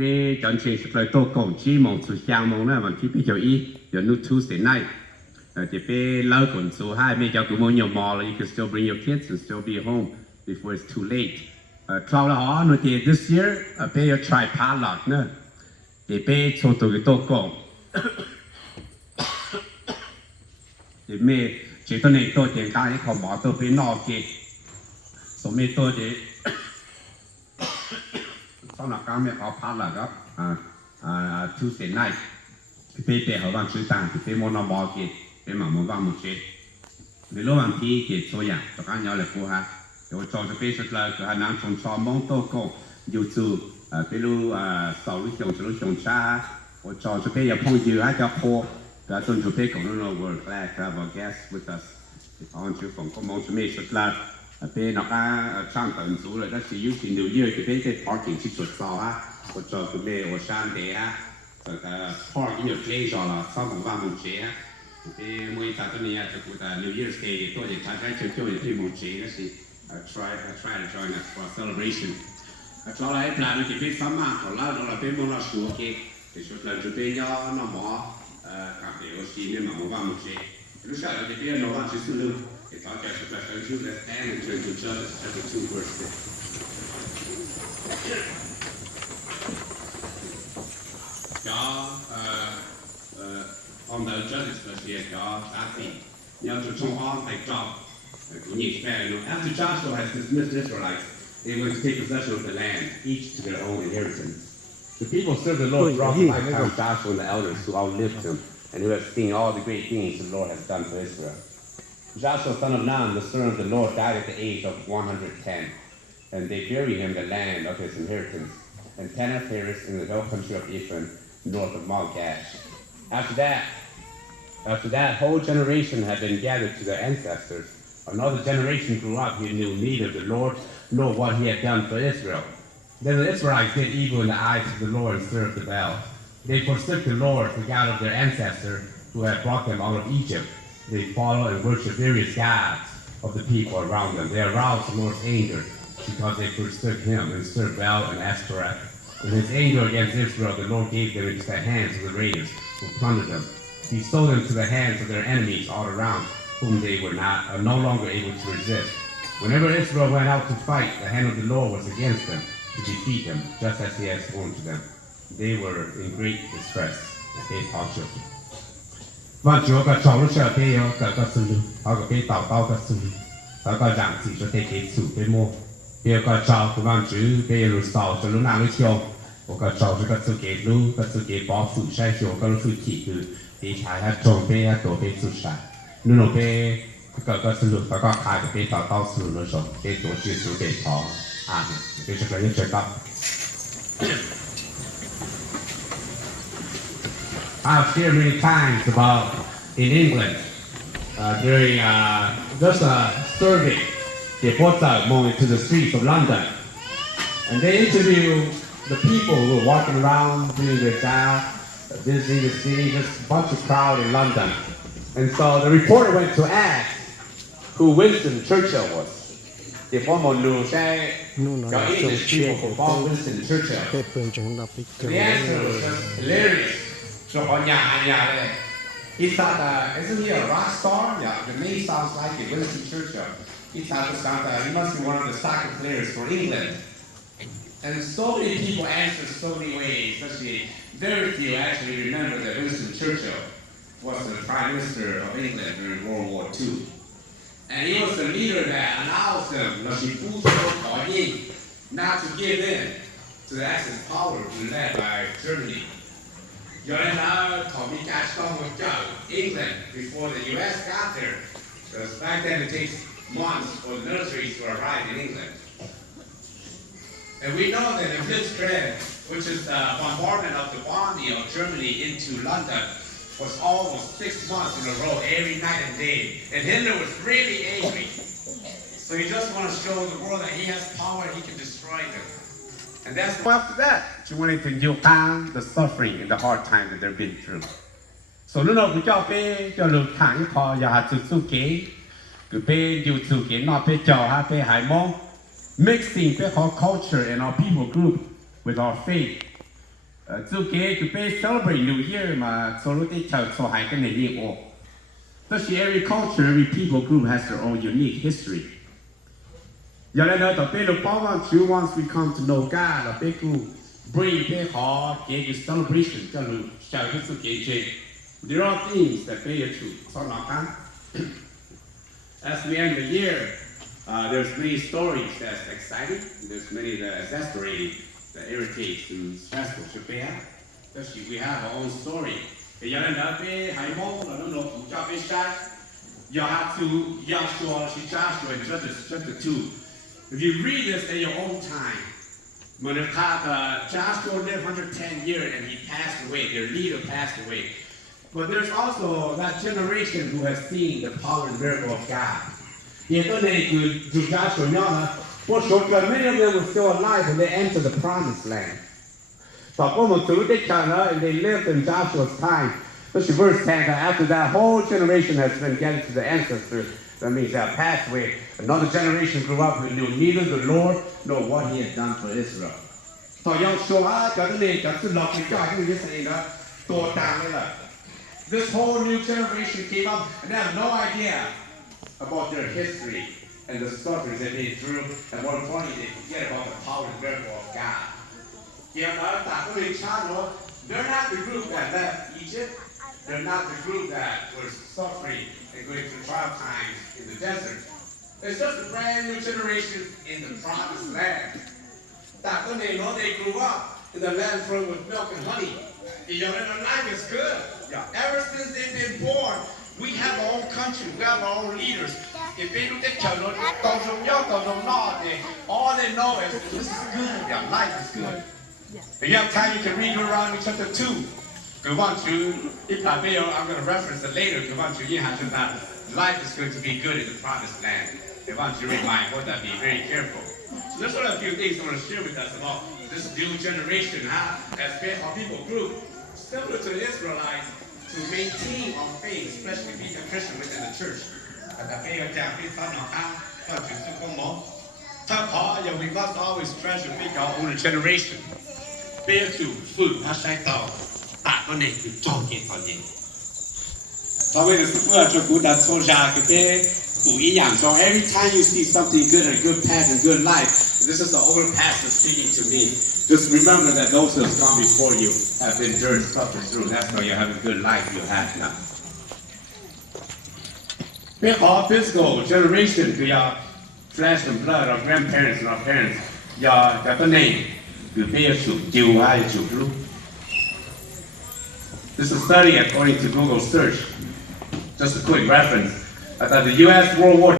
bé chọn chơi sắp lại tô cổ chi mong su xiang mong nữa mà chỉ biết cho ý giờ nút Tuesday night thì bé lâu còn số 2 mấy cháu cũng muốn nhiều mò là you can still bring your kids and still be home before it's too late. Trao là họ nói thì this year bé yo try padlock nữa thì bé cho tụi cái tô cổ thì mẹ chỉ có này tôi tiền cái họ bỏ tôi bé nọ kì số mẹ tôi thì sau đó các mẹ họ padlock đó Tuesday night thì bé bé họ đang chữ tàng thì bé muốn nó bỏ kì bé mà muốn vào một chế vì lúc làm thì kì sốอย่างtất cả nhau là phù ha rồi cho bé rất là cái năng trong cho mong tô cổ dù dù bé lu sau lúc chồng cha rồi cho bé giờ phong dưให้cho cô và tuần cho bé cũng nó world glad to have a guest with us thì on chữ phòng có mong cho bé rất là bé nó đã trang tận số rồi đó chỉ yêu xin điều gì thì bé sẽ parking chỉ xuất sau ha rồi cho bé ở sang để ha rồi park in your place rồi là sau một vài một chế ha thì mỗi tháng tuần này cho cô ta New Year's Day thì tôiจะใช้chơi thì một chế đó thì try to join us for a celebration. Cho lại plan thì biết sắm mà còn lại là biết món là sủa kì thì số lần chúng tôi nhau nó mỏ cà phê ở xí nên mà mua vào một chế. Lúc sau thì biết nó vào chút lương thì tao cho số lần chúng tôi stand and turn to judges as the two verses. Cho on the judges verse here cho ta thì nhau cho trong on phải chọn cũng như after Joshua has dismissed the Israelites, they went to take possession of the land, each to their own inheritance. The people served the Lord throughout the lifetime of Joshua and the elders who outlived him, and who have seen all the great things the Lord has done for Israel. Joshua, son of Nun, the servant of the Lord, died at the age of 110, and they buried him in the land of his inheritance, in Tannath-Heres in the hill country of Ephraim, north of Mount Gash. After that whole generation had been gathered to their ancestors, another generation grew up who knew neither the Lord nor what he had done for Israel. Then the Israelites did evil in the eyes of the Lord and served the Baal. They forsook the Lord, the God of their ancestor, who had brought them out of Egypt. They followed and worshipped various gods of the people around them. They aroused the Lord's anger because they forsook him and served Baal and Ashtoreth. In his anger against Israel, the Lord gave them into the hands of the raiders who plundered them. He sold them to the hands of their enemies all around, whom they were no longer able to resist. Whenever Israel went out to fight, the hand of the Lord was against them to defeat them, just as he had sworn to them. They were in great distress. They tortured. Và Chúa có cho lúc sợ thế yo có sự họ có biết tàu có sự họ có rằng chỉ cho thế cái chủ cái mô bây có cho của bạn chữ bây giờ sau cho lúc nào lúc chiều có cho cho cái sự cái lúc cái sự cái bảo phụ sai chiều cái lúc chỉ từ thì trái hết trồng bây hết tổ bây sự sai nếu nó bây có sự lúc có khai cái tàu sự nó rồi cái tổ chức sự cái thọ cái sự cái chuyện đó. I've shared many times about in England during just a survey. They brought into the streets of London, and they interviewed the people who were walking around doing their job, visiting the city, just a bunch of crowd in London. And so the reporter went to ask who Winston Churchill was. They formed a new say, the English people who found Winston Churchill. The answer was just hilarious. So he thought, isn't he a rock star? Yeah, the name sounds like it, Winston Churchill. He thought he must be one of the soccer players for England. And so many people answered so many ways, especially very few actually remember that Winston Churchill was the Prime Minister of England during World War II. And he was the leader that announced him not to give in to the Axis power led by Germany. England before the U.S. got there, because back then it takes months for the militaries to arrive in England. And we know that the Blitzkrieg, which is the bombardment of the army of Germany into London, was almost 6 months in a row, every night and day. And Hitler was really angry. So he just wants to show the world that he has power, he can destroy them. And that's after that, you wanted to deal with the suffering and the hard time that they've been through. So no, we cho bé cho lục thẳng họ giờ sự kế, cứ bé điều sự kế nó bé cho bé hải mong, mixing bé our culture and our people group with our faith. It's okay to celebrate New Year mà so lúc đấy so hai cái này nhiều ồ. Every culture, every people group has their own unique history. Giờ này nó tập lúc once we come to know God, tập group bring họ cái celebration cho lúc chào cái sự kiện chơi. There are things that pay to so nào as we end the year, there's many stories that's exciting. There's many that are exasperating, that irritates and stressful. We have our own story. You have to Joshua in chapter 2. If you read this in your own time, when Joshua lived 110 years and he passed away, their leader passed away. But there's also that generation who has seen the power and miracle of God. Many of them were still alive when they entered the promised land. And they lived in Joshua's time. Especially verse 10, after that whole generation has been gathered to the ancestors, that means they have passed away. Another generation grew up who knew neither the Lord nor what he had done for Israel. This whole new generation came up and they have no idea about their history and the sufferings that they through, and more importantly, they forget about the power and miracle of God. They're not the group that left Egypt. They're not the group that was suffering and going through trial times in the desert. It's just a brand new generation in the promised land. They grew up in the land filled with milk and honey. Their life is good. Ever since they've been born, we have our own country, we have our own leaders. If they don't take all they know is this is good, their life is good. If you have time, you can read around in chapter 2. I'm going to reference it later. Life is going to be good in the promised land. They want you to remind that, be very careful. So there's a few things I want to share with us about this new generation, as our people group, similar to the Israelites, to maintain our faith, especially being a Christian within the church. We must always treasure our older generation. Bear to food, so every time you see something good, a good path, a good life, this is the older pastor speaking to me. Just remember that those who have gone before you have endured suffering through. That's why you have a good life you have now. Our physical generation, to your flesh and blood, our grandparents and our parents, your name, this is a study according to Google search. Just a quick reference. The U.S. World War